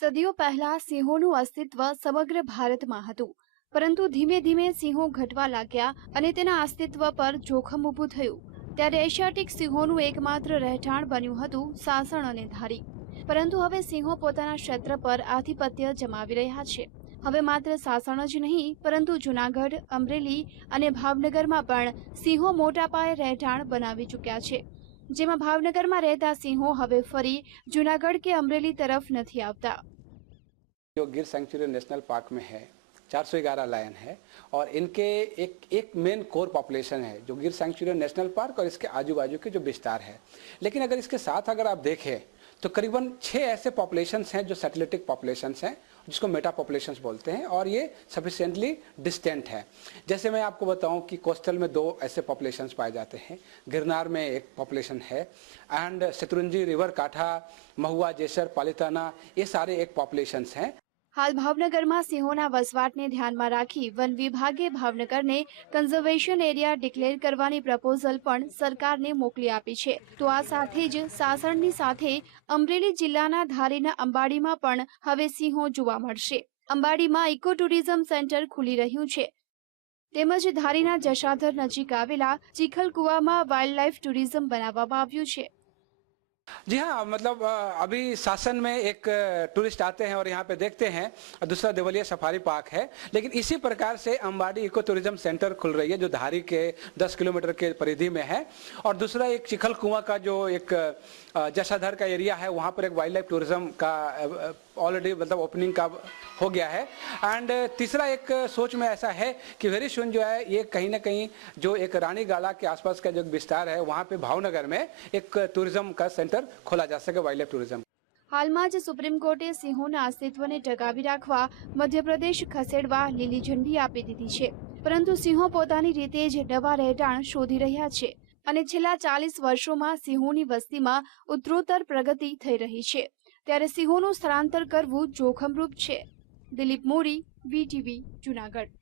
સદીઓ પહેલા સિંહોનું અસ્તિત્વ સમગ્ર ભારતમાં હતું. પરંતુ ધીમે ધીમે સિંહો ઘટવા લાગ્યા અને તેના અસ્તિત્વ પર જોખમ ઊભું થયું. ત્યારે એશિયાટિક સિંહોનું એકમાત્ર રહેઠાણ બન્યું હતું સાસણ અને ધારી. પરંતુ હવે સિંહો પોતાના ક્ષેત્ર પર આધિપત્ય જમાવી રહ્યા છે. હવે માત્ર સાસણ જ નહીં, પરંતુ જુનાગઢ, અમરેલી અને ભાવનગરમાં પણ સિંહો મોટા પાયે રહેઠાણ બનાવી ચૂક્યા છે. જેમાં ભાવનગરમાં રહેતા સિંહો હવે ફરી જુનાગઢ કે અમરેલી તરફ નથી આવતા जो गिर सेंचुरी नेशनल पार्क में है 411 लायन है और इनके एक एक मेन कोर पॉपुलेशन है, जो गिर सेंचुरी नेशनल पार्क और इसके आजू बाजू के जो विस्तार है। लेकिन अगर इसके साथ अगर आप देखें तो करीबन छः ऐसे पॉपुलेशंस हैं जो सैटेलिटिक पॉपुलेशंस हैं, जिसको मेटा पॉपुलेशंस बोलते हैं, और ये सफिशिएंटली डिस्टेंट है। जैसे मैं आपको बताऊँ कि कोस्टल में दो ऐसे पॉपुलेशंस पाए जाते हैं। गिरनार में एक पॉपुलेशन है एंड शत्रुंजी रिवर काठा महुआ जेसर पालिताना ये सारे एक पॉपुलेशंस हैं। હાલ ભાવનગરમાં સિંહોના વસવાટને ધ્યાનમાં રાખી વન વિભાગે ભાવનગરને કન્ઝર્વેશન એરિયા ડિક્લેર કરવાની પ્રપોઝલ પણ સરકારને મોકલી આપી છે. તો આ સાથે જ સાસણની સાથે અમરેલી જિલ્લાના ધારીના અંબાડીમાં પણ હવે સિંહો જોવા મળશે. અંબાડીમાં ઇકો ટુરિઝમ સેન્ટર ખુલી રહ્યું છે. તેમજ ધારીના જશાધર નજીક આવેલા ચીખલકુવામાં વાઇલ્ડ લાઇફ ટુરિઝમ બનાવવામાં આવ્યું છે. जी हाँ मतलब अभी शासन में एक टूरिस्ट आते हैं और यहाँ पे देखते हैं दूसरा देवलिया सफारी पार्क है, लेकिन इसी प्रकार से अंबाड़ी इको टूरिज़्म सेंटर खुल रही है, जो धारी के 10 किलोमीटर के परिधि में है, और दूसरा एक चिखल कुआँ का जो एक जसाधर का एरिया है, वहाँ पर एक वाइल्ड लाइफ टूरिज़्म का ऑलरेडी मतलब ओपनिंग का हो गया है एंड तीसरा एक सोच में ऐसा है कि वेरी सुन जो है, ये कहीं ना कहीं जो एक रानी गाला के आसपास का जो विस्तार है, वहाँ पे भावनगर में एक टूरिज़्म का सेंटर અંદર ખોલા જા શકે વાઇલ્ડ ટુરિઝમ? હાલમાં જ સુપ્રીમ કોર્ટે સિંહોના અસ્તિત્વને ટકાવી રાખવા મધ્યપ્રદેશ ખસેડવા લીલી ઝંડી આપી દીધી છે. પરંતુ સિંહો પોતાની રીતે જ નવા રહેઠાણ શોધી રહ્યા છે અને છેલ્લા ચાલીસ વર્ષોમાં સિંહોની વસ્તીમાં ઉત્તરોત્તર પ્રગતિ થઈ રહી છે. ત્યારે સિંહોનું સ્થળાંતર કરવું જોખમરૂપ છે. દિલીપ મોરી, વીટીવી, જુનાગઢ.